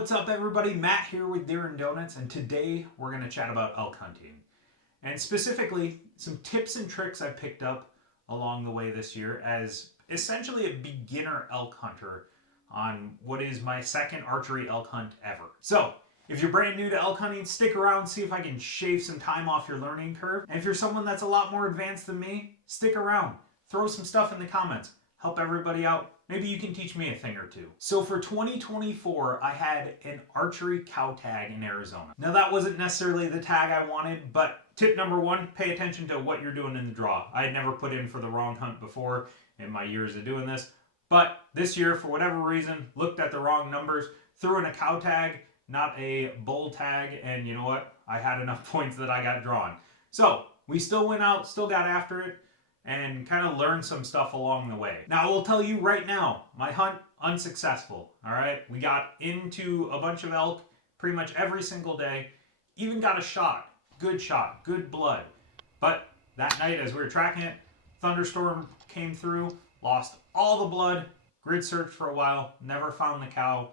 What's up, everybody? Matt here with Deer and Donuts, and today we're going to chat about elk hunting. And specifically, some tips and tricks I picked up along the way this year as essentially a beginner elk hunter on what is my second archery elk hunt ever. So, if you're brand new to elk hunting, stick around, see if I can shave some time off your learning curve. And if you're someone that's a lot more advanced than me, stick around. Throw some stuff in the comments. Help everybody out. Maybe you can teach me a thing or two. So for 2024, I had an archery cow tag in Arizona. Now that wasn't necessarily the tag I wanted, but tip number one, pay attention to what you're doing in the draw. I had never put in for the wrong hunt before in my years of doing this, but this year, for whatever reason, looked at the wrong numbers, threw in a cow tag, not a bull tag, and you know what? I had enough points that I got drawn. So we still went out, still got after it, and kind of learn some stuff along the way. Now, I will tell you right now, my hunt, unsuccessful, all right? We got into a bunch of elk pretty much every single day, even got a shot, good blood. But that night, as we were tracking it, thunderstorm came through, lost all the blood, grid searched for a while, never found the cow,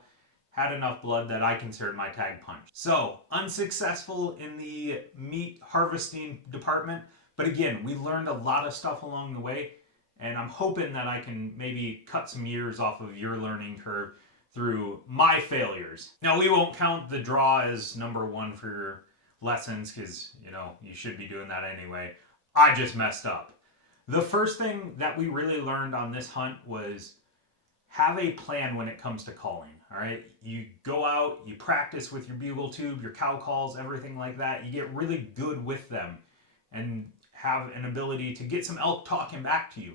had enough blood that I considered my tag punched. So, unsuccessful in the meat harvesting department. But again, we learned a lot of stuff along the way, and I'm hoping that I can maybe cut some years off of your learning curve through my failures. Now, we won't count the draw as number one for your lessons because, you should be doing that anyway. I just messed up. The first thing that we really learned on this hunt was have a plan when it comes to calling, all right? You go out, you practice with your bugle tube, your cow calls, everything like that. You get really good with them and have an ability to get some elk talking back to you.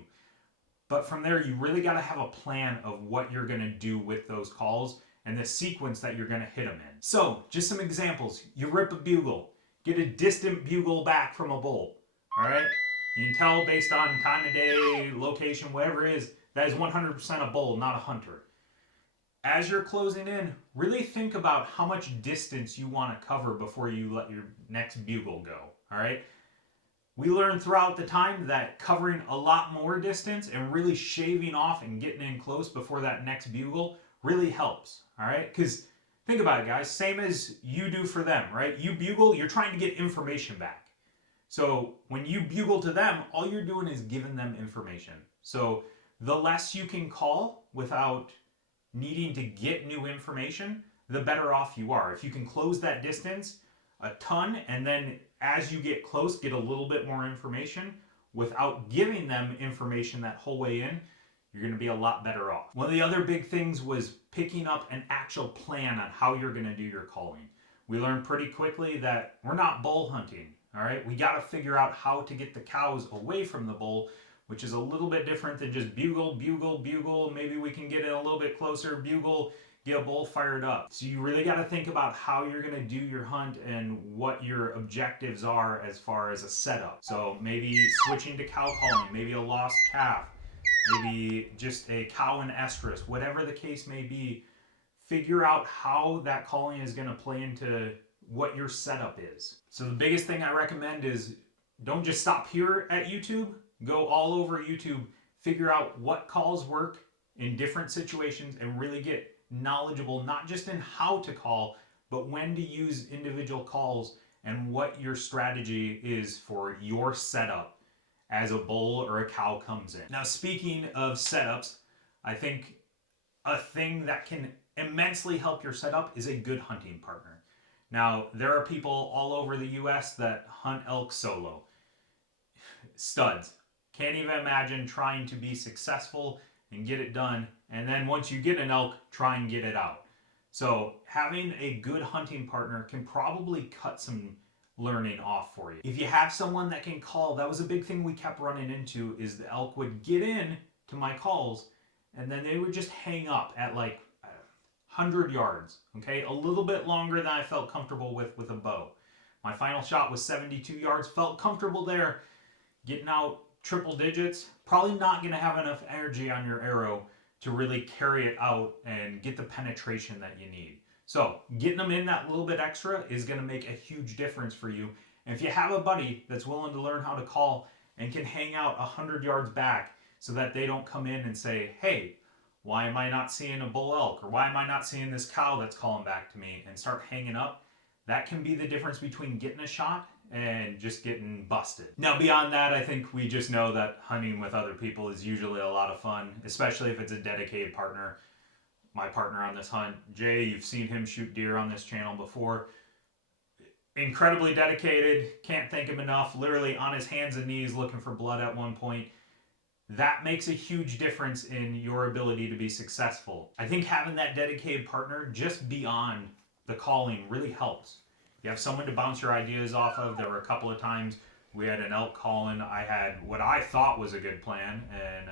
But from there, you really got to have a plan of what you're going to do with those calls and the sequence that you're going to hit them in. So, just some examples. You rip a bugle, get a distant bugle back from a bull, all right? You can tell based on time of day, location, whatever it is, that is 100% a bull, not a hunter. As you're closing in, really think about how much distance you want to cover before you let your next bugle go, all right? We learned throughout the time that covering a lot more distance and really shaving off and getting in close before that next bugle really helps, all right? Because think about it, guys, same as you do for them, right? You bugle, you're trying to get information back. So when you bugle to them, all you're doing is giving them information. So the less you can call without needing to get new information, the better off you are. If you can close that distance a ton and then as you get close, get a little bit more information without giving them information that whole way in, you're going to be a lot better off. One of the other big things was picking up an actual plan on how you're going to do your calling. We learned pretty quickly that we're not bull hunting, all right? We got to figure out how to get the cows away from the bull, which is a little bit different than just bugle, bugle, bugle. Maybe we can get in a little bit closer, bugle, get a bull fired up. So you really got to think about how you're going to do your hunt and what your objectives are as far as a setup. So maybe switching to cow calling, maybe a lost calf, maybe just a cow and estrus, whatever the case may be. Figure out how that calling is going to play into what your setup is. So the biggest thing I recommend is don't just stop here at YouTube. Go all over YouTube. Figure out what calls work in different situations and really get knowledgeable, not just in how to call, but when to use individual calls and what your strategy is for your setup as a bull or a cow comes in. Now, speaking of setups, I think a thing that can immensely help your setup is a good hunting partner. Now, there are people all over the US that hunt elk solo. Studs. Can't even imagine trying to be successful and get it done, and then once you get an elk, try and get it out. So having a good hunting partner can probably cut some learning off for you. If you have someone that can call, that was a big thing we kept running into, is the elk would get in to my calls, and then they would just hang up at like 100 yards, okay? A little bit longer than I felt comfortable with a bow. My final shot was 72 yards, felt comfortable there. Getting out triple digits, probably not going to have enough energy on your arrow to really carry it out and get the penetration that you need. So getting them in that little bit extra is going to make a huge difference for you. And if you have a buddy that's willing to learn how to call and can hang out 100 yards back so that they don't come in and say, hey, why am I not seeing a bull elk? Or why am I not seeing this cow that's calling back to me? And start hanging up. That can be the difference between getting a shot and just getting busted. Now, beyond that, I think we just know that hunting with other people is usually a lot of fun, especially if it's a dedicated partner. My partner on this hunt, Jay, you've seen him shoot deer on this channel before. Incredibly dedicated, can't thank him enough, literally on his hands and knees looking for blood at one point. That makes a huge difference in your ability to be successful. I think having that dedicated partner just beyond the calling really helps. You have someone to bounce your ideas off of. There were a couple of times we had an elk calling. I had what I thought was a good plan, and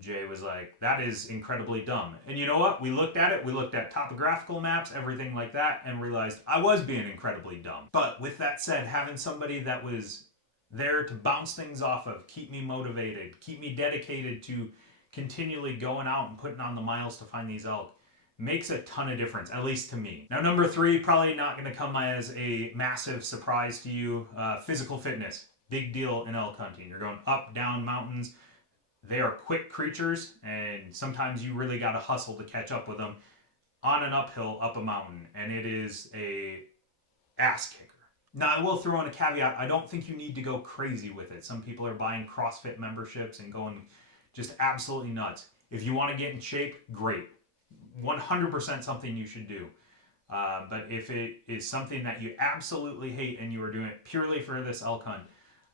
Jay was like, that is incredibly dumb. And you know what? We looked at it. We looked at topographical maps, everything like that, and realized I was being incredibly dumb. But with that said, having somebody that was there to bounce things off of, keep me motivated, keep me dedicated to continually going out and putting on the miles to find these elk makes a ton of difference, at least to me. Now, number 3, probably not going to come as a massive surprise to you. Physical fitness, big deal in elk hunting. You're going up, down mountains. They are quick creatures, and sometimes you really got to hustle to catch up with them on an uphill, up a mountain, and it is a ass kicker. Now, I will throw in a caveat. I don't think you need to go crazy with it. Some people are buying CrossFit memberships and going just absolutely nuts. If you want to get in shape, great. 100% something you should do. But if it is something that you absolutely hate and you are doing it purely for this elk hunt,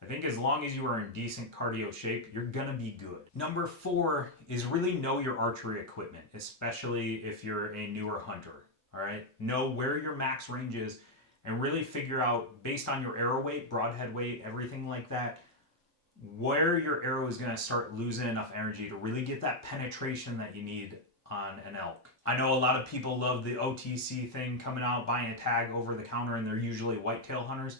I think as long as you are in decent cardio shape, you're gonna be good. Number 4 is really know your archery equipment, especially if you're a newer hunter. All right, know where your max range is and really figure out, based on your arrow weight, broadhead weight, everything like that, where your arrow is gonna start losing enough energy to really get that penetration that you need on an elk. I know a lot of people love the OTC thing coming out, buying a tag over the counter, and they're usually whitetail hunters.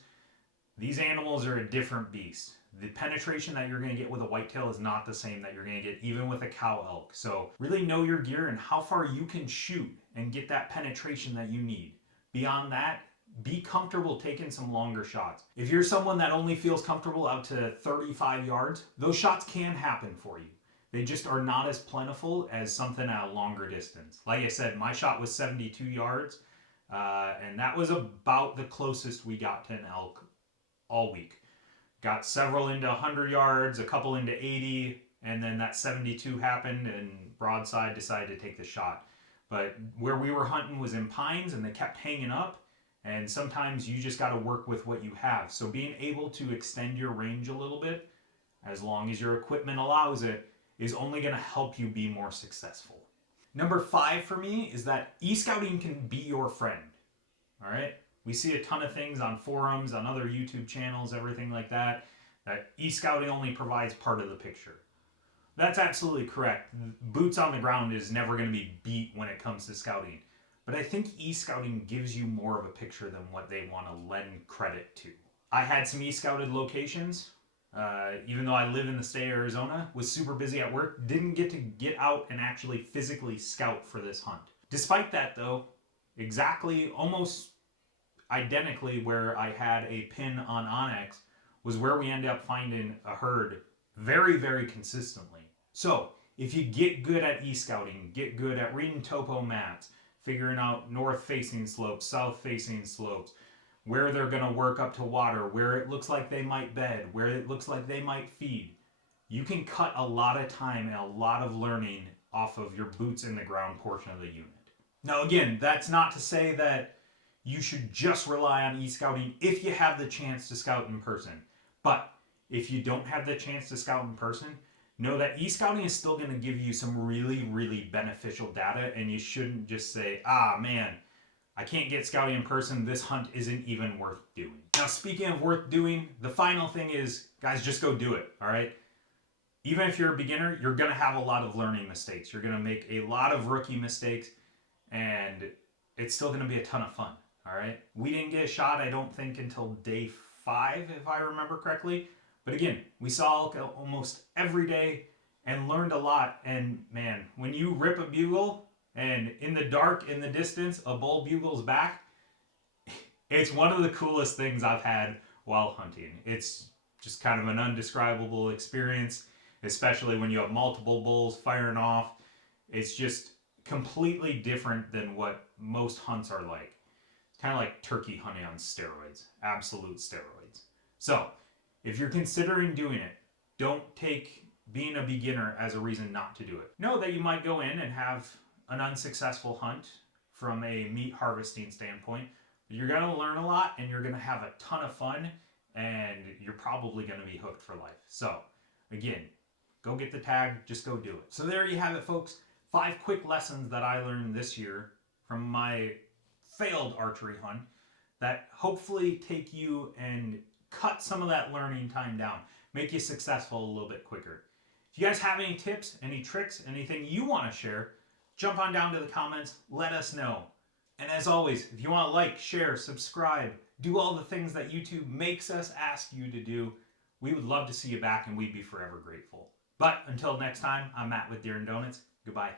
These animals are a different beast. The penetration that you're going to get with a whitetail is not the same that you're going to get even with a cow elk. So really know your gear and how far you can shoot and get that penetration that you need. Beyond that, be comfortable taking some longer shots. If you're someone that only feels comfortable out to 35 yards, those shots can happen for you. They just are not as plentiful as something at a longer distance. Like I said, my shot was 72 yards, and that was about the closest we got to an elk all week. Got several into 100 yards, a couple into 80, and then that 72 happened, and broadside decided to take the shot. But where we were hunting was in pines, and they kept hanging up, and sometimes you just got to work with what you have. So being able to extend your range a little bit, as long as your equipment allows it, is only going to help you be more successful. Number 5 for me is that e-scouting can be your friend. All right? We see a ton of things on forums, on other YouTube channels, everything like that, that e-scouting only provides part of the picture. That's absolutely correct. Boots on the ground is never going to be beat when it comes to scouting. But I think e-scouting gives you more of a picture than what they want to lend credit to. I had some e-scouted locations. Even though I live in the state of Arizona, was super busy at work, didn't get to get out and actually physically scout for this hunt. Despite that though, exactly almost identically where I had a pin on Onyx was where we ended up finding a herd very, very consistently. So if you get good at e-scouting, get good at reading topo maps, figuring out north-facing slopes, south-facing slopes, where they're going to work up to water, where it looks like they might bed, where it looks like they might feed, you can cut a lot of time and a lot of learning off of your boots in the ground portion of the unit. Now again, that's not to say that you should just rely on e-scouting if you have the chance to scout in person. But if you don't have the chance to scout in person, know that e-scouting is still going to give you some really, really beneficial data, and you shouldn't just say, ah man, I can't get scouting in person, this hunt isn't even worth doing. Now speaking of worth doing, the final thing is, guys, just go do it, all right? Even if you're a beginner, you're going to have a lot of learning mistakes. You're going to make a lot of rookie mistakes, and it's still going to be a ton of fun, all right? We didn't get a shot, I don't think, until day 5, if I remember correctly. But again, we saw elk almost every day and learned a lot. And man, when you rip a bugle and in the dark, in the distance, a bull bugles back, it's one of the coolest things I've had while hunting. It's just kind of an undescribable experience, especially when you have multiple bulls firing off. It's just completely different than what most hunts are like. It's kind of like turkey hunting on steroids, absolute steroids. So, if you're considering doing it, don't take being a beginner as a reason not to do it. Know that you might go in and have an unsuccessful hunt from a meat harvesting standpoint. You're going to learn a lot and you're going to have a ton of fun and you're probably going to be hooked for life. So, again, go get the tag, just go do it. So, there you have it, folks. 5 quick lessons that I learned this year from my failed archery hunt that hopefully take you and cut some of that learning time down, make you successful a little bit quicker. If you guys have any tips, any tricks, anything you want to share, jump on down to the comments, let us know. And as always, if you want to like, share, subscribe, do all the things that YouTube makes us ask you to do, we would love to see you back and we'd be forever grateful. But until next time, I'm Matt with Deer and Donuts. Goodbye.